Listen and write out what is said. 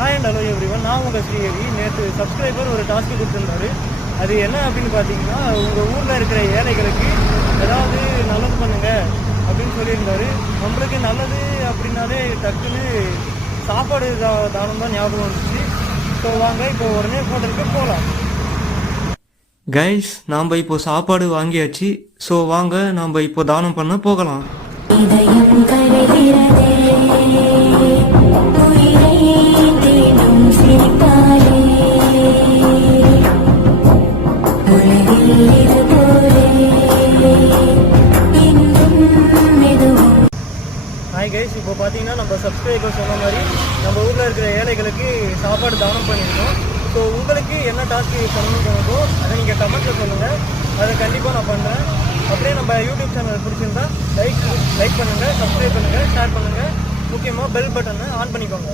Hi and hello everyone, நான் உங்கள் ஸ்ரீஹரி. நேற்று சப்ஸ்கிரைபர் ஒரு டாஸ்க்கு கொடுத்துருந்தாரு. அது என்ன அப்படின்னு பார்த்தீங்கன்னா, உங்கள் ஊரில் இருக்கிற ஏழைகளுக்கு ஏதாவது நல்லது பண்ணுங்கள் அப்படின்னு சொல்லியிருந்தாரு. நம்மளுக்கு நல்லது அப்படின்னாலே டக்குன்னு சாப்பாடு தானம் தான் ஞாபகம் வந்துச்சு. ஸோ வாங்க இப்போ உடனே ஹோட்டலுக்கு போகலாம். கைஸ், நாம் இப்போ சாப்பாடு வாங்கியாச்சு. ஸோ வாங்க நாம் இப்போ தானம் பண்ண போகலாம். ஹாய் கைஸ், இப்போ பார்த்தீங்கன்னா நம்ம சப்ஸ்கிரைபர் சொன்ன மாதிரி நம்ம ஊரில் இருக்கிற ஏழைகளுக்கு சாப்பாடு தானம் பண்ணியிருக்கோம். ஸோ உங்களுக்கு என்ன டாஸ்க்கு பண்ணணும்னு தோணுதோ அதை நீங்கள் கமெண்ட்டில் சொல்லுங்கள். அதை கண்டிப்பாக நான் பண்ணுறேன். அப்படியே நம்ம யூடியூப் சேனல் பிடிச்சிருந்தா லைக் பண்ணுங்கள், சப்ஸ்கிரைப் பண்ணுங்கள், ஷேர் பண்ணுங்கள். முக்கியமாக பெல் பட்டனை ஆன் பண்ணிக்கோங்க.